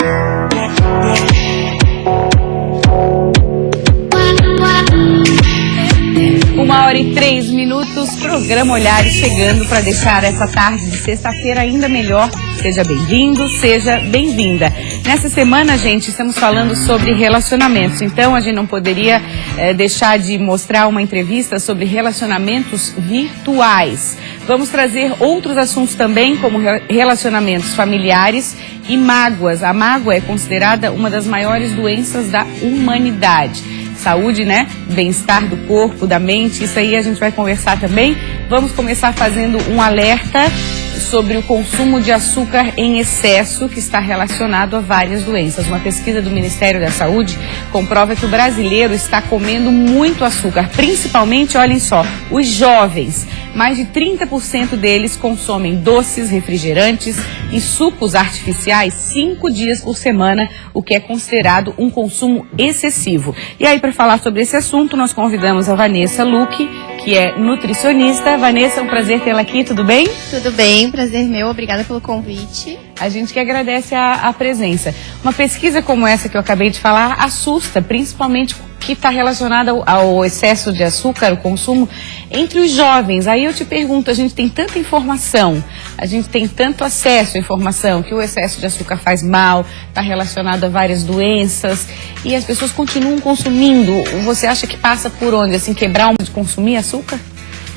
1h03, programa Olhares chegando para deixar essa tarde de sexta-feira ainda melhor. Seja bem-vindo, seja bem-vinda. Nessa semana, gente, estamos falando sobre relacionamentos, então a gente não poderia deixar de mostrar uma entrevista sobre relacionamentos virtuais. Vamos trazer outros assuntos também, como relacionamentos familiares e mágoas. A mágoa é considerada uma das maiores doenças da humanidade. Saúde, né? Bem-estar do corpo, da mente, isso aí a gente vai conversar também. Vamos começar fazendo um alerta sobre o consumo de açúcar em excesso, que está relacionado a várias doenças. Uma pesquisa do Ministério da Saúde comprova que o brasileiro está comendo muito açúcar, principalmente, olhem só, os jovens. Mais de 30% deles consomem doces, refrigerantes e sucos artificiais 5 dias por semana, o que é considerado um consumo excessivo. E aí, para falar sobre esse assunto, nós convidamos a Vanessa Luque, que é nutricionista. Vanessa, é um prazer tê-la aqui, tudo bem? Tudo bem, prazer meu, obrigada pelo convite. A gente que agradece a presença. Uma pesquisa como essa que eu acabei de falar assusta, principalmente que está relacionada ao excesso de açúcar, o consumo entre os jovens. Aí eu te pergunto, a gente tem tanta informação, a gente tem tanto acesso à informação, que o excesso de açúcar faz mal, está relacionado a várias doenças, e as pessoas continuam consumindo. Você acha que passa por onde? Assim, quebrar de consumir açúcar?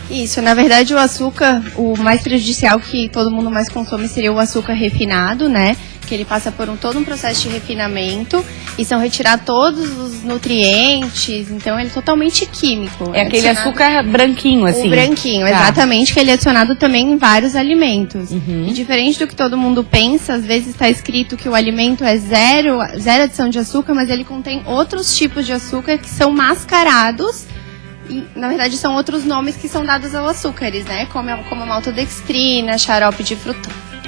Isso, na verdade o açúcar, o mais prejudicial que todo mundo mais consome seria o açúcar refinado, né? Que ele passa por todo um processo de refinamento e são retirados todos os nutrientes, então ele é totalmente químico. É aquele açúcar branquinho, assim? O branquinho, exatamente, que ele é adicionado também em vários alimentos. E diferente do que todo mundo pensa, às vezes está escrito que o alimento é zero adição de açúcar, mas ele contém outros tipos de açúcar que são mascarados. E, na verdade, são outros nomes que são dados aos açúcares, né? Como a maltodextrina, xarope de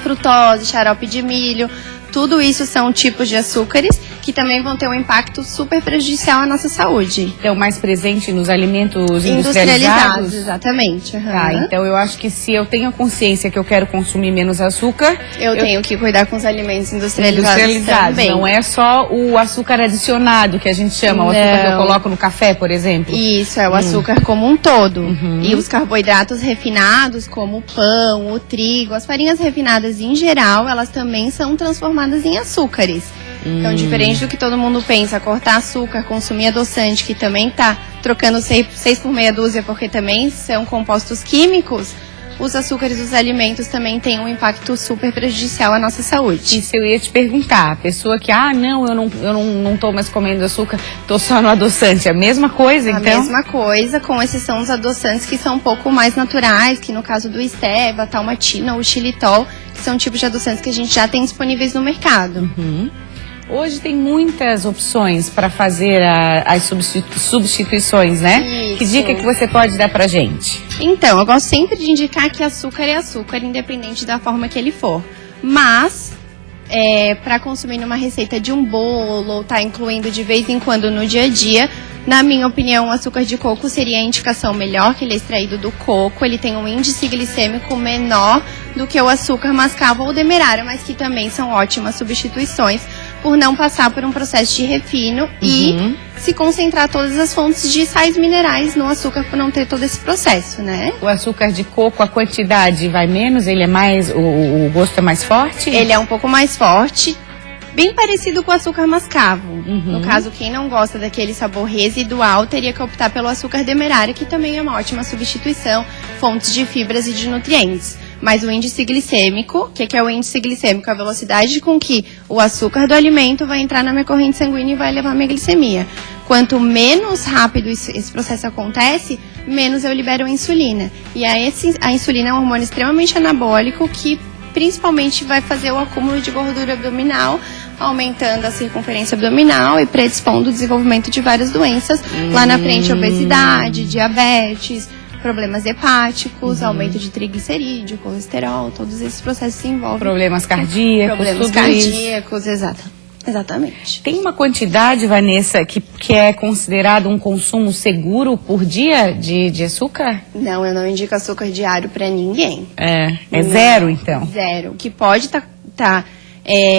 frutose, xarope de milho. Tudo isso são tipos de açúcares que também vão ter um impacto super prejudicial à nossa saúde. Então, mais presente nos alimentos industrializados? Exatamente. Tá, então eu acho que se eu tenho a consciência que eu quero consumir menos açúcar... Eu tenho que cuidar com os alimentos industrializados também. Não é só o açúcar adicionado que a gente chama, o açúcar que eu coloco no café, por exemplo? Isso, é o açúcar como um todo. E os carboidratos refinados, como o pão, o trigo, as farinhas refinadas em geral, elas também são transformadas em açúcares. Então, diferente do que todo mundo pensa, cortar açúcar, consumir adoçante, que também está trocando 6 por meia dúzia, porque também são compostos químicos, os açúcares dos alimentos também têm um impacto super prejudicial à nossa saúde. Isso eu ia te perguntar, a pessoa que, não, eu não tô mais comendo açúcar, tô só no adoçante, a mesma coisa, então? A mesma coisa, com exceção dos adoçantes que são um pouco mais naturais, que no caso do stevia, a talmatina ou o xilitol, que são tipos de adoçantes que a gente já tem disponíveis no mercado. Hoje tem muitas opções para fazer as substituições, né? Isso. Que dica que você pode dar pra gente? Então, eu gosto sempre de indicar que açúcar é açúcar, independente da forma que ele for. Mas, para consumir numa receita de um bolo, ou tá incluindo de vez em quando no dia a dia, na minha opinião, o açúcar de coco seria a indicação melhor, que ele é extraído do coco, ele tem um índice glicêmico menor do que o açúcar mascavo ou demerara, mas que também são ótimas substituições, por não passar por um processo de refino e se concentrar todas as fontes de sais minerais no açúcar por não ter todo esse processo, né? O açúcar de coco, a quantidade vai menos? Ele é mais, o gosto é mais forte? Ele é um pouco mais forte, bem parecido com o açúcar mascavo. No caso, quem não gosta daquele sabor residual, teria que optar pelo açúcar demerara, que também é uma ótima substituição, fontes de fibras e de nutrientes. Mas o índice glicêmico, o que é o índice glicêmico? A velocidade com que o açúcar do alimento vai entrar na minha corrente sanguínea e vai levar a minha glicemia. Quanto menos rápido esse processo acontece, menos eu libero a insulina. E a insulina é um hormônio extremamente anabólico que principalmente vai fazer o acúmulo de gordura abdominal, aumentando a circunferência abdominal e predispondo o desenvolvimento de várias doenças. Lá na frente, obesidade, diabetes, problemas hepáticos, aumento de triglicerídeo, colesterol, todos esses processos se envolvem. Problemas cardíacos, exatamente. Tem uma quantidade, Vanessa, que é considerado um consumo seguro por dia de açúcar? Não, eu não indico açúcar diário para ninguém. É zero, então? Zero. O que pode tá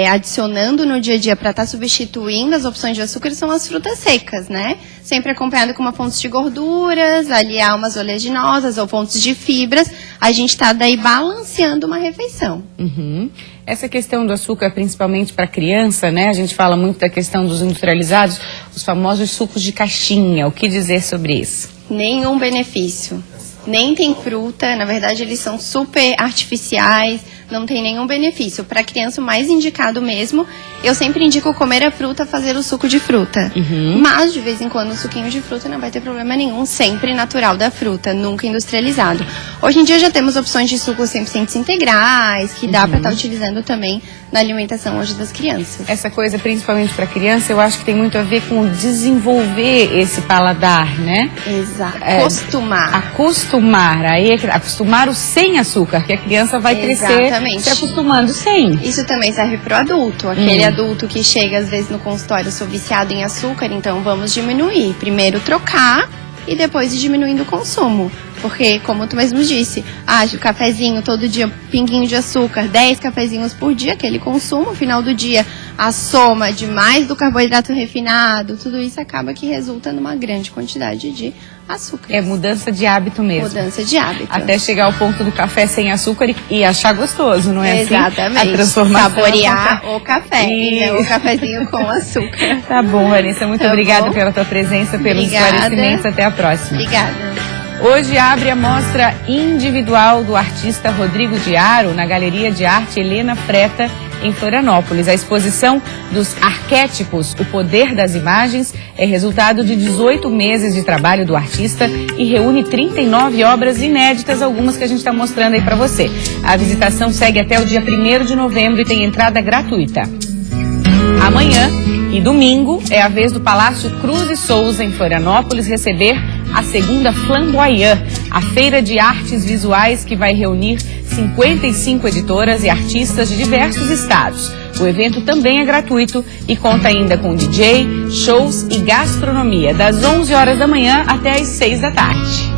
adicionando no dia a dia para estar substituindo as opções de açúcar são as frutas secas, né? Sempre acompanhado com uma fonte de gorduras, aliar umas oleaginosas ou fontes de fibras, a gente está daí balanceando uma refeição. Uhum. Essa questão do açúcar, principalmente para criança, né? A gente fala muito da questão dos industrializados, os famosos sucos de caixinha. O que dizer sobre isso? Nenhum benefício. Nem tem fruta, na verdade eles são super artificiais, não tem nenhum benefício. Para criança, o mais indicado mesmo, eu sempre indico comer a fruta, fazer o suco de fruta. Mas, de vez em quando, o suquinho de fruta não vai ter problema nenhum, sempre natural da fruta, nunca industrializado. Hoje em dia já temos opções de sucos 100% integrais, que dá para estar utilizando também na alimentação hoje das crianças. Essa coisa, principalmente para criança, eu acho que tem muito a ver com desenvolver esse paladar, né? Exato. Acostumar. Aí acostumar o sem açúcar, que a criança vai crescer se acostumando sem. Isso também serve para o adulto. Aquele adulto que chega às vezes no consultório, sou viciado em açúcar, então vamos diminuir. Primeiro trocar e depois ir diminuindo o consumo. Porque, como tu mesmo disse, o cafezinho todo dia, pinguinho de açúcar, 10 cafezinhos por dia, aquele consumo, no final do dia, a soma de mais do carboidrato refinado, tudo isso acaba que resulta numa grande quantidade de açúcar. É mudança de hábito mesmo. Mudança de hábito. Até chegar ao ponto do café sem açúcar e achar gostoso, não é? Exatamente. Assim? A transformação. Saborear o café e não o cafezinho com açúcar. Tá bom, Vanessa. Muito obrigada pela tua presença, pelos esclarecimentos. Até a próxima. Obrigada. Hoje abre a mostra individual do artista Rodrigo Diaro na Galeria de Arte Helena Freta, em Florianópolis. A exposição dos arquétipos, o poder das imagens, é resultado de 18 meses de trabalho do artista e reúne 39 obras inéditas, algumas que a gente está mostrando aí para você. A visitação segue até o dia 1º de novembro e tem entrada gratuita. Amanhã e domingo é a vez do Palácio Cruz e Souza, em Florianópolis, receber a segunda Flamboyant, a feira de artes visuais que vai reunir 55 editoras e artistas de diversos estados. O evento também é gratuito e conta ainda com DJ, shows e gastronomia, das 11 horas da manhã até as 6 da tarde.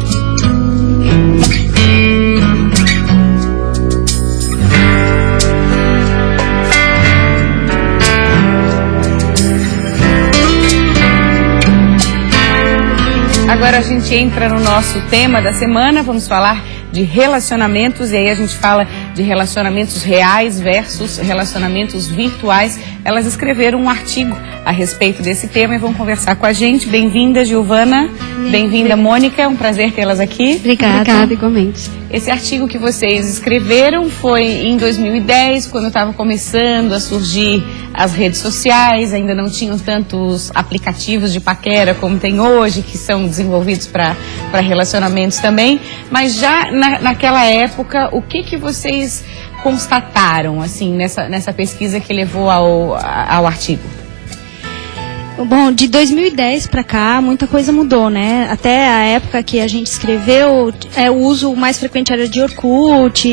Agora a gente entra no nosso tema da semana, vamos falar de relacionamentos, e aí a gente fala de relacionamentos reais versus relacionamentos virtuais. Elas escreveram um artigo a respeito desse tema e vão conversar com a gente. Bem-vinda, Giovana. Bem-vinda, Mônica. É um prazer tê-las aqui. Obrigada, igualmente. Esse artigo que vocês escreveram foi em 2010, quando estava começando a surgir as redes sociais, ainda não tinham tantos aplicativos de paquera como tem hoje, que são desenvolvidos para relacionamentos também, mas já naquela época, o que vocês constataram, assim, nessa pesquisa que levou ao artigo? Bom, de 2010 para cá, muita coisa mudou, né? Até a época que a gente escreveu, o uso mais frequente era de Orkut,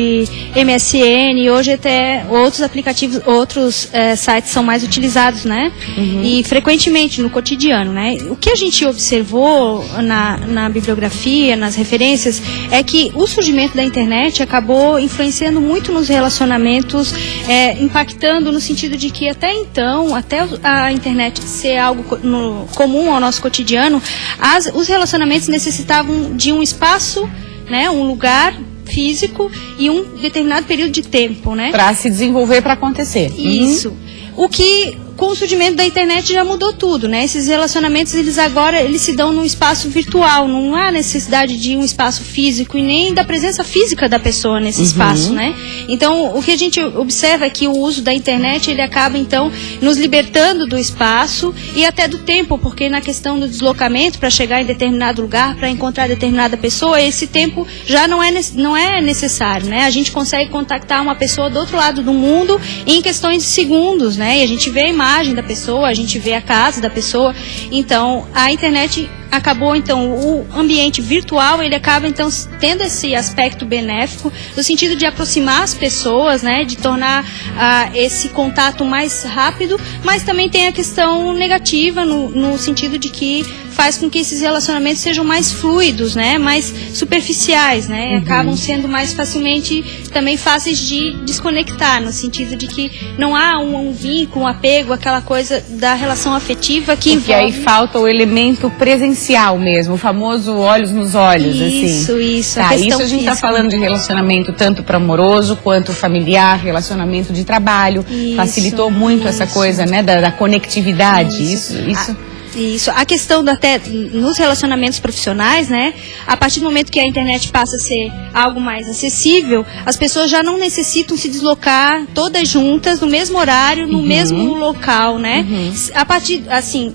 MSN, hoje até outros aplicativos, outros sites são mais utilizados, né? E frequentemente no cotidiano, né? O que a gente observou na bibliografia, nas referências, é que o surgimento da internet acabou influenciando muito nos relacionamentos, impactando no sentido de que até então, até a internet ser algo comum ao nosso cotidiano, os relacionamentos necessitavam de um espaço, né, um lugar físico e um determinado período de tempo, né? Para se desenvolver, para acontecer. Isso. O que, com o surgimento da internet, já mudou tudo, né? Esses relacionamentos, eles se dão num espaço virtual, não há necessidade de um espaço físico e nem da presença física da pessoa nesse espaço, né? Então, o que a gente observa é que o uso da internet, ele acaba, então, nos libertando do espaço e até do tempo, porque na questão do deslocamento, para chegar em determinado lugar, para encontrar determinada pessoa, esse tempo já não é necessário, né? A gente consegue contactar uma pessoa do outro lado do mundo em questões de segundos, né? E a gente vê a imagem da pessoa, a gente vê a casa da pessoa. Então, a internet acabou, então, o ambiente virtual, ele acaba, então, tendo esse aspecto benéfico, no sentido de aproximar as pessoas, né, de tornar esse contato mais rápido, mas também tem a questão negativa, no sentido de que faz com que esses relacionamentos sejam mais fluidos, né, mais superficiais, né, acabam sendo mais facilmente também fáceis de desconectar, no sentido de que não há um vínculo, um apego, aquela coisa da relação afetiva que Porque aí falta o elemento presencial mesmo, o famoso olhos nos olhos, assim. Isso. Tá, isso a gente está falando de relacionamento tanto para amoroso quanto familiar, relacionamento de trabalho. Facilitou muito essa coisa, né, da conectividade. Isso. A questão até nos relacionamentos profissionais, né? A partir do momento que a internet passa a ser algo mais acessível, as pessoas já não necessitam se deslocar todas juntas no mesmo horário, no mesmo local, né? A partir, assim,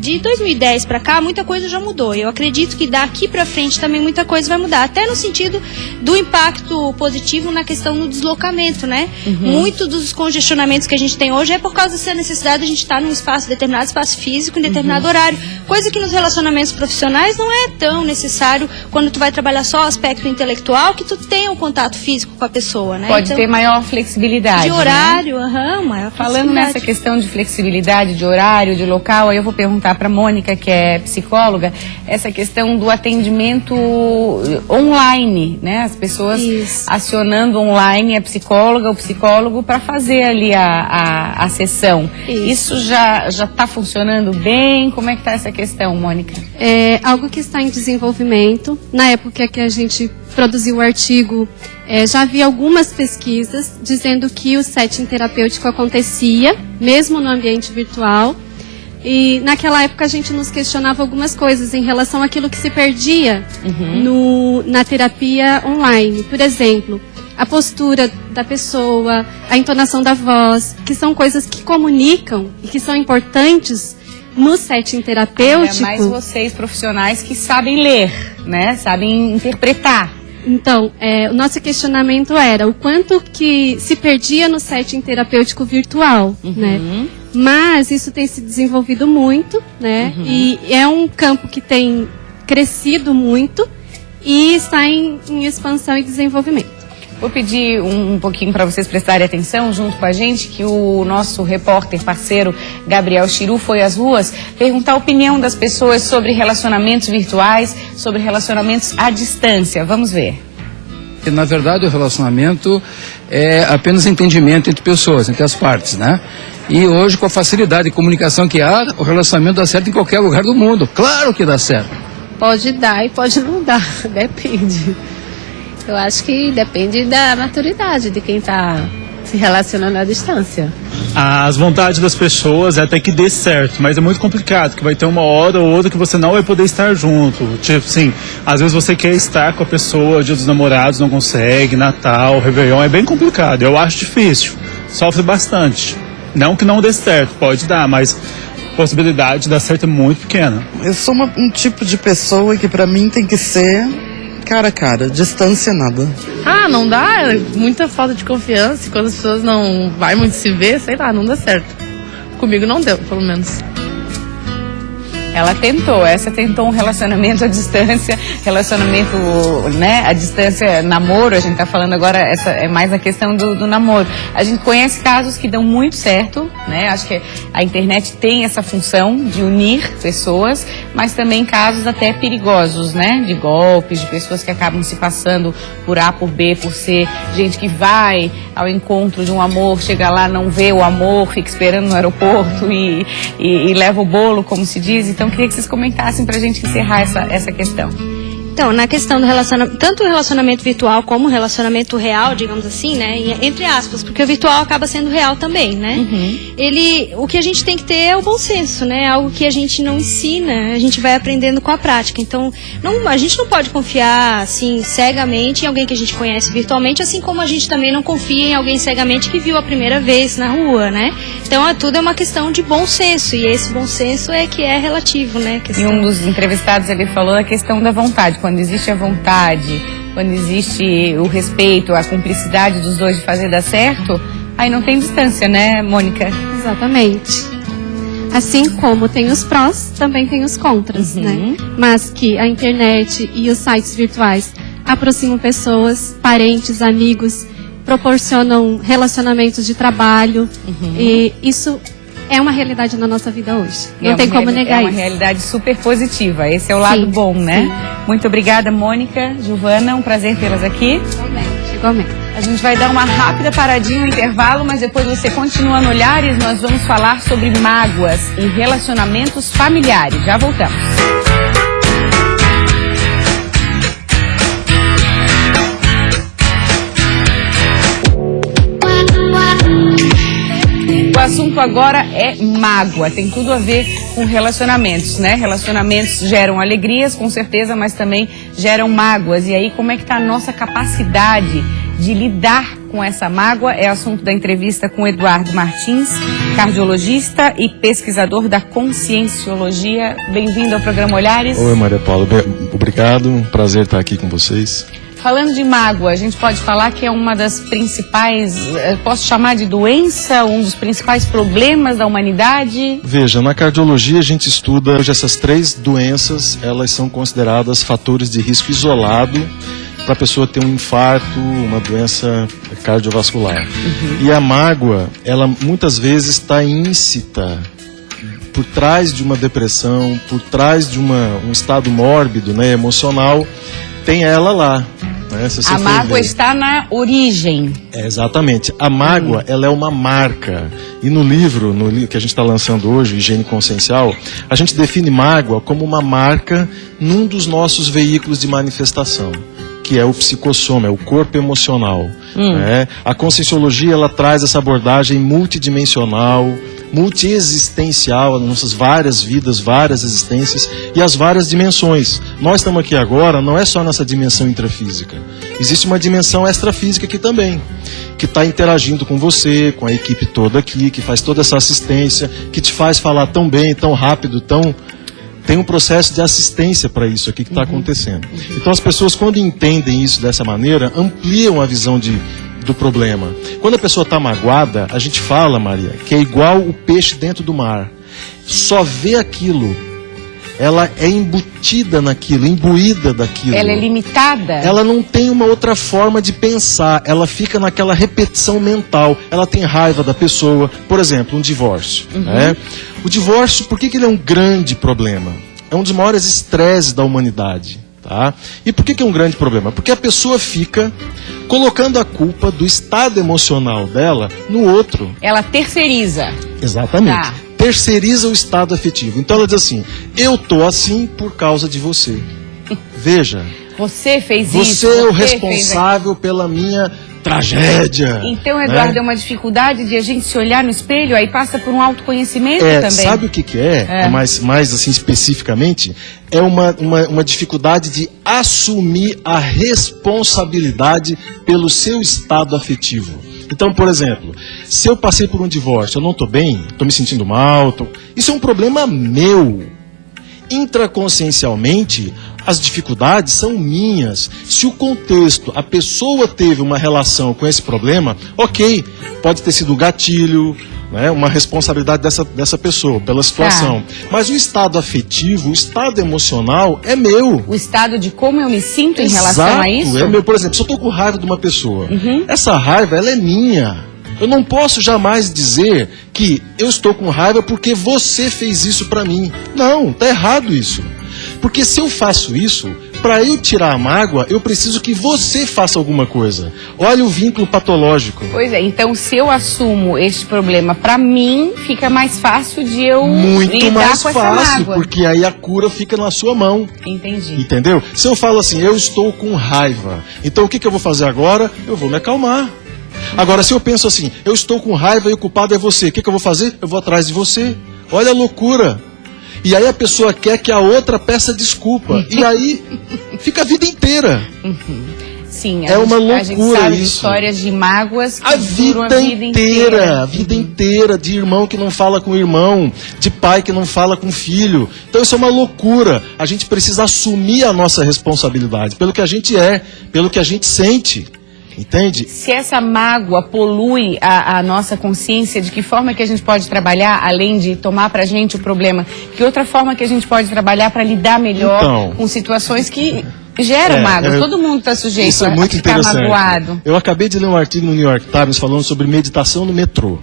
de 2010 para cá, muita coisa já mudou. Eu acredito que daqui para frente também muita coisa vai mudar, até no sentido do impacto positivo na questão do deslocamento, né? Muito dos congestionamentos que a gente tem hoje é por causa dessa necessidade de a gente estar num espaço, determinado espaço físico, em determinado horário, coisa que nos relacionamentos profissionais não é tão necessário quando tu vai trabalhar só o aspecto intelectual, que tu tenha um contato físico com a pessoa, né? Pode ter maior flexibilidade, de horário, né? Maior Falando nessa questão de flexibilidade, de horário, de local, aí eu vou perguntar para Mônica, que é psicóloga, essa questão do atendimento online, né? As pessoas acionando online a psicóloga, o psicólogo para fazer ali a sessão. Isso já está funcionando bem? Como é que está essa questão, Mônica? É algo que está em desenvolvimento. Na época que a gente produziu o artigo, já havia algumas pesquisas dizendo que o setting terapêutico acontecia, mesmo no ambiente virtual. E naquela época a gente nos questionava algumas coisas em relação àquilo que se perdia na terapia online. Por exemplo, a postura da pessoa, a entonação da voz, que são coisas que comunicam e que são importantes no setting terapêutico. É mais vocês profissionais que sabem ler, né? Sabem interpretar. Então, o nosso questionamento era o quanto que se perdia no setting terapêutico virtual, né? Mas isso tem se desenvolvido muito, né? E é um campo que tem crescido muito e está em expansão e desenvolvimento. Vou pedir um pouquinho para vocês prestarem atenção junto com a gente, que o nosso repórter parceiro Gabriel Chiru foi às ruas perguntar a opinião das pessoas sobre relacionamentos virtuais, sobre relacionamentos à distância. Vamos ver. Na verdade, o relacionamento é apenas entendimento entre pessoas, entre as partes, né? E hoje, com a facilidade de comunicação que há, o relacionamento dá certo em qualquer lugar do mundo. Claro que dá certo. Pode dar e pode não dar, depende. Eu acho que depende da maturidade de quem está se relacionando à distância. As vontades das pessoas é até que dê certo, mas é muito complicado, que vai ter uma hora ou outra que você não vai poder estar junto. Tipo assim, às vezes você quer estar com a pessoa, Dia dos Namorados não consegue, Natal, Réveillon, é bem complicado. Eu acho difícil, sofre bastante. Não que não dê certo, pode dar, mas a possibilidade de dar certo é muito pequena. Eu sou um tipo de pessoa que pra mim tem que ser cara a cara, distância nada. Não dá, muita falta de confiança, quando as pessoas não vai muito se ver, sei lá, não dá certo. Comigo não deu, pelo menos. Ela tentou um relacionamento à distância, relacionamento, né, à distância, namoro, a gente tá falando agora, essa é mais a questão do namoro. A gente conhece casos que dão muito certo, né, acho que a internet tem essa função de unir pessoas, mas também casos até perigosos, né, de golpes, de pessoas que acabam se passando por A, por B, por C, gente que vai ao encontro de um amor, chega lá, não vê o amor, fica esperando no aeroporto e leva o bolo, como se diz. Então, queria que vocês comentassem pra gente encerrar essa questão. Então, na questão do relacionamento, tanto o relacionamento virtual como o relacionamento real, digamos assim, né, entre aspas, porque o virtual acaba sendo real também, né? O que a gente tem que ter é o bom senso, né? Algo que a gente não ensina, a gente vai aprendendo com a prática. Então, a gente não pode confiar, assim, cegamente em alguém que a gente conhece virtualmente, assim como a gente também não confia em alguém cegamente que viu a primeira vez na rua, né? Então, tudo é uma questão de bom senso, e esse bom senso é que é relativo, né? E um dos entrevistados, ele falou a questão da vontade. Quando existe a vontade, quando existe o respeito, a cumplicidade dos dois de fazer dar certo, aí não tem distância, né, Mônica? Exatamente. Assim como tem os prós, também tem os contras, né? Mas que a internet e os sites virtuais aproximam pessoas, parentes, amigos, proporcionam relacionamentos de trabalho. E isso é uma realidade na nossa vida hoje. Não tem como negar isso. É uma realidade super positiva. Esse é o lado bom, né? Sim. Muito obrigada, Mônica, Giovana. Um prazer tê-las aqui. Igualmente. A gente vai dar uma rápida paradinha no intervalo, mas depois você continua no Olhares. Nós vamos falar sobre mágoas e relacionamentos familiares. Já voltamos. O assunto agora é mágoa, tem tudo a ver com relacionamentos, né? Relacionamentos geram alegrias, com certeza, mas também geram mágoas. E aí, como é que está a nossa capacidade de lidar com essa mágoa? É assunto da entrevista com Eduardo Martins, cardiologista e pesquisador da conscienciologia. Bem-vindo ao programa Olhares. Oi, Maria Paula, obrigado, um prazer estar aqui com vocês. Falando de mágoa, a gente pode falar que é uma das principais, posso chamar de doença, um dos principais problemas da humanidade? Veja, na cardiologia a gente estuda hoje essas 3 doenças, elas são consideradas fatores de risco isolado para a pessoa ter um infarto, uma doença cardiovascular. E a mágoa, ela muitas vezes está íncita por trás de uma depressão, por trás de um estado mórbido, né, emocional, tem ela lá. Né? A mágoa está na origem. Exatamente. A mágoa, ela é uma marca. E no livro que a gente está lançando hoje, Higiene Consciencial, a gente define mágoa como uma marca num dos nossos veículos de manifestação, que é o psicossoma, é o corpo emocional. Né? A conscienciologia, ela traz essa abordagem multidimensional, multiexistencial, as nossas várias vidas, várias existências e as várias dimensões. Nós estamos aqui agora, não é só nessa dimensão intrafísica. Existe uma dimensão extrafísica aqui também, que está interagindo com você, com a equipe toda aqui, que faz toda essa assistência, que te faz falar tão bem, tão rápido, tem um processo de assistência para isso aqui que está acontecendo. Então as pessoas, quando entendem isso dessa maneira, ampliam a visão do problema. Quando a pessoa está magoada, a gente fala, Maria, que é igual o peixe dentro do mar. Só vê aquilo. Ela é embutida naquilo, imbuída daquilo. Ela é limitada? Ela não tem uma outra forma de pensar. Ela fica naquela repetição mental. Ela tem raiva da pessoa. Por exemplo, um divórcio. Né? O divórcio, por que ele é um grande problema? É um dos maiores estresses da humanidade. Tá? E por que é um grande problema? Porque a pessoa fica colocando a culpa do estado emocional dela no outro. Ela terceiriza. Exatamente. Tá. Terceiriza o estado afetivo. Então ela diz assim, eu tô assim por causa de você. Veja. Você fez isso. Você é o responsável pela minha tragédia. Então, Eduardo, né? É uma dificuldade de a gente se olhar no espelho, aí passa por um autoconhecimento também. Sabe o que é? Mais assim especificamente, é uma dificuldade de assumir a responsabilidade pelo seu estado afetivo. Então, por exemplo, se eu passei por um divórcio, eu não estou bem, estou me sentindo mal, isso é um problema meu. Intraconsciencialmente, as dificuldades são minhas. Se o contexto, a pessoa teve uma relação com esse problema, ok, pode ter sido o gatilho, né, uma responsabilidade dessa pessoa, pela situação. Mas o estado afetivo, o estado emocional é meu. O estado de como eu me sinto em relação a isso? É meu. Por exemplo, se eu estou com raiva de uma pessoa, essa raiva, ela é minha. Eu não posso jamais dizer que eu estou com raiva porque você fez isso para mim. Não, tá errado isso. Porque se eu faço isso, para eu tirar a mágoa, eu preciso que você faça alguma coisa. Olha o vínculo patológico. Pois é, então se eu assumo este problema para mim, fica mais fácil de eu lidar com essa mágoa. Porque aí a cura fica na sua mão. Entendi. Entendeu? Se eu falo assim, eu estou com raiva, então o que eu vou fazer agora? Eu vou me acalmar. Agora, se eu penso assim, eu estou com raiva e o culpado é você, o que eu vou fazer? Eu vou atrás de você. Olha a loucura. E aí a pessoa quer que a outra peça desculpa. E aí fica a vida inteira. Sim, uma loucura a gente sabe isso. De histórias de mágoas que a vida inteira. A vida inteira de irmão que não fala com irmão, de pai que não fala com filho. Então isso é uma loucura. A gente precisa assumir a nossa responsabilidade pelo que a gente é, pelo que a gente sente. Entende? Se essa mágoa polui a nossa consciência, de que forma que a gente pode trabalhar, além de tomar pra gente o problema, que outra forma que a gente pode trabalhar para lidar melhor Então, com situações que geram mágoa? Todo mundo está sujeito isso é muito a ficar interessante. magoado. Eu acabei de ler um artigo no New York Times falando sobre meditação no metrô.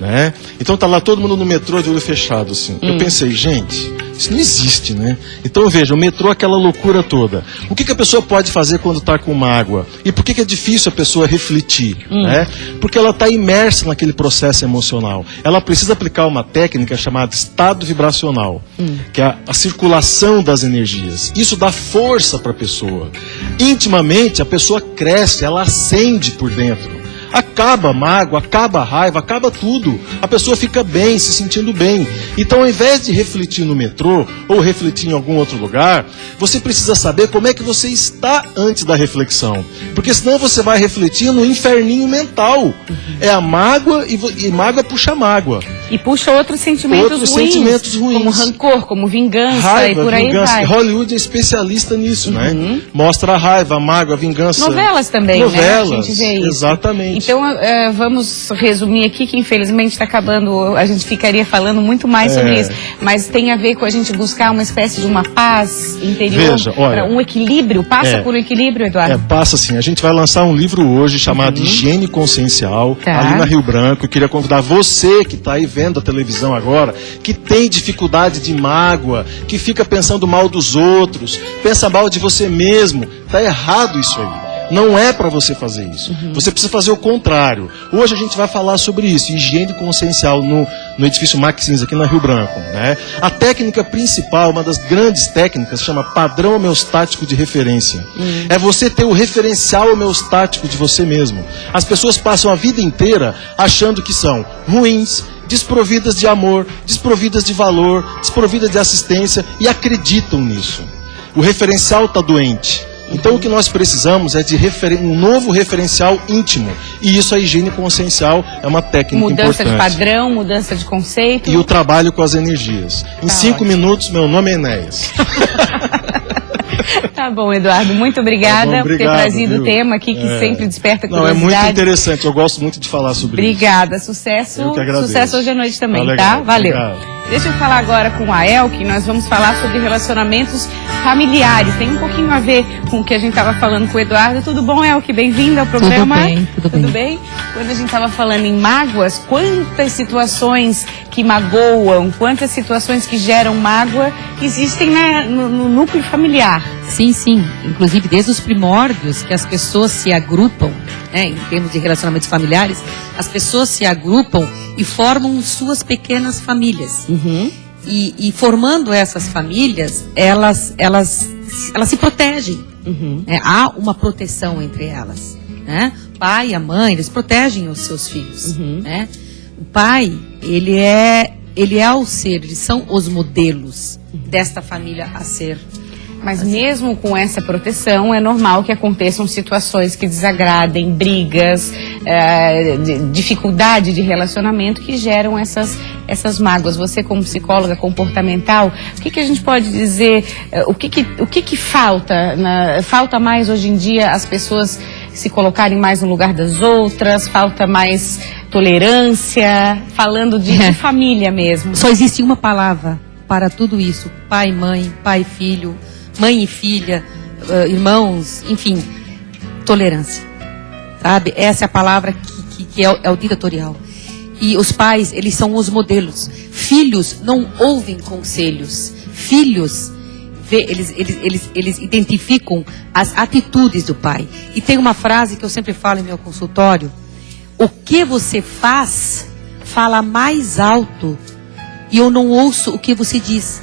Né? Então tá lá todo mundo no metrô de olho fechado, assim. Eu pensei, gente, isso não existe, né? Então veja, o metrô é aquela loucura toda. O que a pessoa pode fazer quando está com mágoa? E por que é difícil a pessoa refletir? Né? Porque ela está imersa naquele processo emocional. Ela precisa aplicar uma técnica chamada estado vibracional, que é a circulação das energias. Isso dá força para a pessoa. Intimamente, a pessoa cresce, ela acende por dentro. Acaba a mágoa, acaba a raiva, acaba tudo. A pessoa fica bem, se sentindo bem. Então, ao invés de refletir no metrô ou refletir em algum outro lugar, você precisa saber como é que você está antes da reflexão. Porque senão você vai refletir no inferninho mental. É a mágoa e mágoa puxa mágoa. E puxa outros sentimentos ruins. Como rancor, como vingança Raiva, e por aí vingança. vai. Hollywood é especialista nisso, né? Mostra a raiva, a mágoa, a vingança. Novelas também, Novelas, né? A gente vê isso. Exatamente. Então, vamos resumir aqui, que infelizmente está acabando, a gente ficaria falando muito mais sobre isso, mas tem a ver com a gente buscar uma espécie de uma paz interior, Veja, olha, um equilíbrio, passa por um equilíbrio, Eduardo? Passa sim, a gente vai lançar um livro hoje chamado Higiene Consciencial, ali na Rio Branco. Eu queria convidar você que está aí vendo a televisão agora, que tem dificuldade de mágoa, que fica pensando mal dos outros, pensa mal de você mesmo, está errado isso aí. Não é para você fazer isso. Você precisa fazer o contrário. Hoje a gente vai falar sobre isso, higiene consciencial no edifício Maxins, aqui na Rio Branco. Né? A técnica principal, uma das grandes técnicas, chama padrão homeostático de referência. É você ter o referencial homeostático de você mesmo. As pessoas passam a vida inteira achando que são ruins, desprovidas de amor, desprovidas de valor, desprovidas de assistência e acreditam nisso. O referencial está doente. Então o que nós precisamos é de um novo referencial íntimo. E isso, a higiene consciencial, é uma técnica mudança importante. Mudança de padrão, mudança de conceito. E o trabalho com as energias. Em 5 minutos, meu nome é Enéas. Tá bom, Eduardo. Muito obrigada por ter trazido o tema aqui, que sempre desperta curiosidade. Não, é muito interessante. Eu gosto muito de falar sobre isso. Obrigada. Sucesso. Eu que agradeço. Sucesso hoje à noite também, legal. tá? Valeu. Obrigado. Deixa eu falar agora com a Elke, nós vamos falar sobre relacionamentos familiares. Tem um pouquinho a ver com o que a gente estava falando com o Eduardo. Tudo bom, Elke? Bem-vinda ao programa. Tudo bem. Quando a gente estava falando em mágoas, quantas situações que magoam, quantas situações que geram mágoa existem no núcleo familiar. Sim. Inclusive, desde os primórdios que as pessoas se agrupam, né, em termos de relacionamentos familiares, as pessoas se agrupam e formam suas pequenas famílias. E formando essas famílias, elas se protegem. Há uma proteção entre elas. Né? O pai e a mãe, eles protegem os seus filhos. Né? O pai, ele é o ser, eles são os modelos desta família a ser. Mas mesmo com essa proteção, é normal que aconteçam situações que desagradem, brigas, dificuldade de relacionamento que geram essas mágoas. Você, como psicóloga comportamental, o que a gente pode dizer, o que falta? Falta mais hoje em dia as pessoas se colocarem mais no lugar das outras, falta mais tolerância, falando de família mesmo. Só existe uma palavra para tudo isso: pai, mãe, pai, filho, mãe e filha, irmãos, enfim, tolerância, sabe? Essa é a palavra que é o ditatorial. E os pais, eles são os modelos. Filhos não ouvem conselhos. Filhos, eles identificam as atitudes do pai. E tem uma frase que eu sempre falo em meu consultório: o que você faz fala mais alto e eu não ouço o que você diz.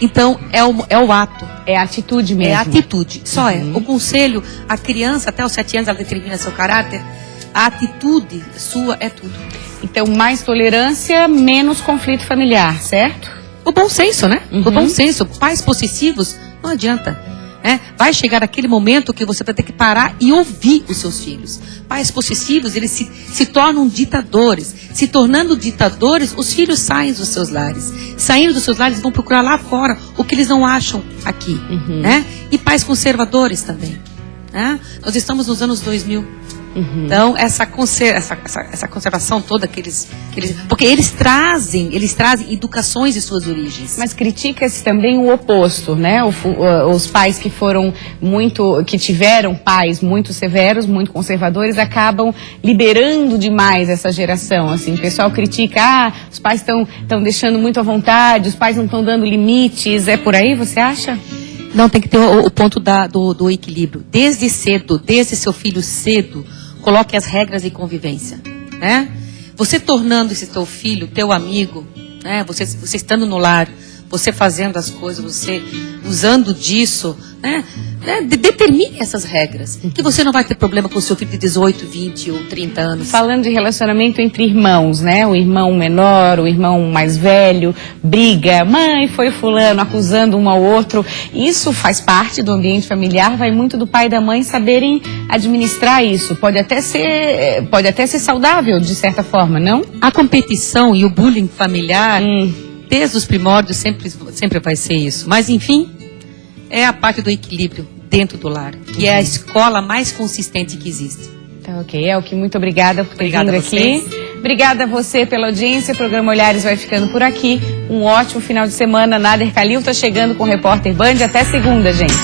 Então, é o ato. É a atitude mesmo. É a atitude, só é. O conselho, a criança, até os 7 anos, ela determina seu caráter. A atitude sua é tudo. Então, mais tolerância, menos conflito familiar, certo? O bom senso, né? O bom senso. Pais possessivos, não adianta. Né? Vai chegar aquele momento que você vai ter que parar e ouvir os seus filhos. Pais possessivos, eles se tornam ditadores. Se tornando ditadores, os filhos saem dos seus lares. Saindo dos seus lares, vão procurar lá fora o que eles não acham aqui. Né? E pais conservadores também. Né? Nós estamos nos anos 2000. Então, essa conservação toda porque eles trazem educações de suas origens. Mas critica-se também o oposto, né? Os pais que tiveram pais muito severos, muito conservadores, acabam liberando demais essa geração. Assim, o pessoal critica, os pais estão deixando muito à vontade, os pais não estão dando limites. É por aí, você acha? Não, tem que ter o ponto do equilíbrio. Desde cedo, desde seu filho cedo, coloque as regras de convivência, né? Você tornando esse teu filho, teu amigo, né? Você estando no lar, você fazendo as coisas, você usando disso, né? Determine essas regras, que você não vai ter problema com o seu filho de 18, 20 ou 30 anos. Falando de relacionamento entre irmãos, né? O irmão menor, o irmão mais velho, briga, mãe, foi fulano, acusando um ao outro. Isso faz parte do ambiente familiar, vai muito do pai e da mãe saberem administrar isso. Pode até ser saudável, de certa forma, não? A competição e o bullying familiar, desde os primórdios, sempre vai ser isso. Mas, enfim, é a parte do equilíbrio dentro do lar, que é a escola mais consistente que existe. Tá ok, Elke, muito obrigada por ter Obrigada vindo a vocês. aqui. Obrigada a você pela audiência. O programa Olhares vai ficando por aqui. Um ótimo final de semana. Nader Kalil tá chegando com o Repórter Band. Até segunda, gente.